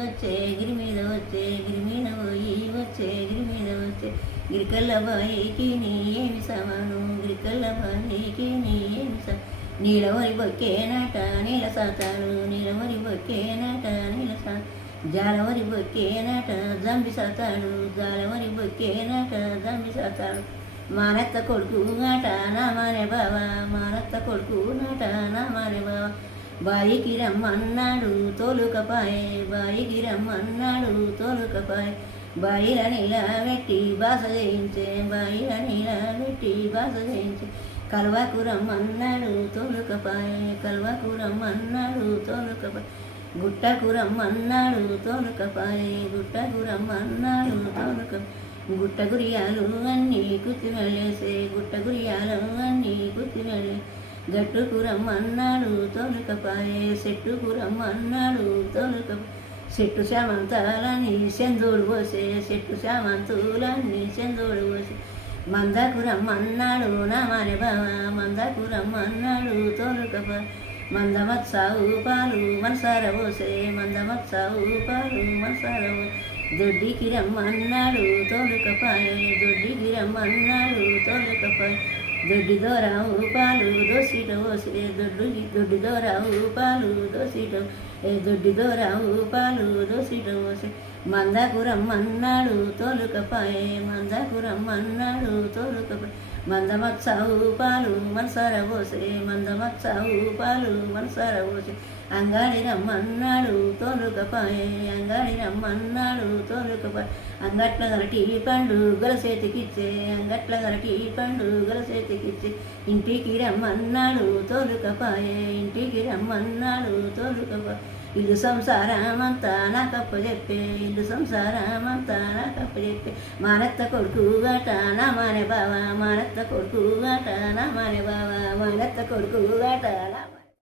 వచ్చే గిరి మీద వచ్చే గిరి మీద పోయి వచ్చే గిరి మీద వచ్చే గిరికల్ల బాయికి నీ ఏమి సమాను గిరికల్ల బాయికి నీ ఏమి నీలవరి బొక్కేనట నీల సాతాడు నీలవరి బొక్కేనట నీల సా జాలవరి బొక్కేనట జంబి సాతాడు జాలవరి బొక్కేనట జంబి సాతాడు మానత్త కొడుకు నాట నా మానే బావా మానత్త కొడుకు నాట నా మానే బావా బాయికి రమ్మన్నాడు తోలుకపాయే బాయికి రమ్మన్నాడు తోలుకపాయే బాయిల నీలా పెట్టి బాస చేయించే బాయిల నీలా పెట్టి బాస చేయించే కల్వకు రమ్మన్నాడు తోలుకపాయే కల్వకు రమ్మన్నాడు తోలుకపాయే గుట్టకు రమ్మన్నాడు తోలుకపాయే గుట్టకు రమ్మన్నాడు తోలుకపాయే గుట్ట గురియాలు అన్నీ కుత్తి వెళ్ళేసే గుట్ట గురియాలు అన్నీ కుత్తి వెళ్ళే గట్టుకు రమ్మన్నాడు తోలుకపాయే చెట్టుకు రమ్మన్నాడు తోలుకపాయే చెట్టు శామంతాలని సెందోడు పోసే చెట్టు శామంతులన్నీ సెందోడు పోసే మందకు రమ్మన్నాడు నా మానే బావా మందకు రమ్మన్నాడు తోలుకపాయే మందమత్సావు పాలు మనసార పోసే మందమత్సావు పాలు మనసార పోసే దొడ్డికి రమ్మన్నాడు తోలుకపాయే దొడ్డికి రమ్మన్నాడు తోలుకపాయే దొడ్డి దోరావు పాలు దోసిట పోసే దొడ్డి దోరావు పాలు దోసిట దొడ్డి దోరావు పాలు దోసిట పోసే మందకు రమ్మన్నాడు తోలుకపాయే మందకు రమ్మన్నాడు తోలుకపాయే మందమత్సావు పాలు మనసార పోసే మందమత్సావు పాలు మనసార పోసే అంగాడి రమ్మన్నాడు తోలుకపాయే అంగాడి రమ్మన్నాడు తోలుకపాయే అంగట్ల గరటి పండు గలసేతికిచ్చే అంగట్ల గరటి పండు గలసేతికిచ్చే ఇంటికి రమ్మన్నాడు తోలుకపాయే ఇంటికి రమ్మన్నాడు తోలుకపాయే ఇల్లు సంసారమంతా నాకప్ప చెప్పే ఇల్లు సంసారమంతా నాకప్ప చెప్పే మానత్త కొడుకు గాట నా మానే బావా మానత్త కొడుకు గాట నా మానే బావా మానత్త కొడుకు గాట నా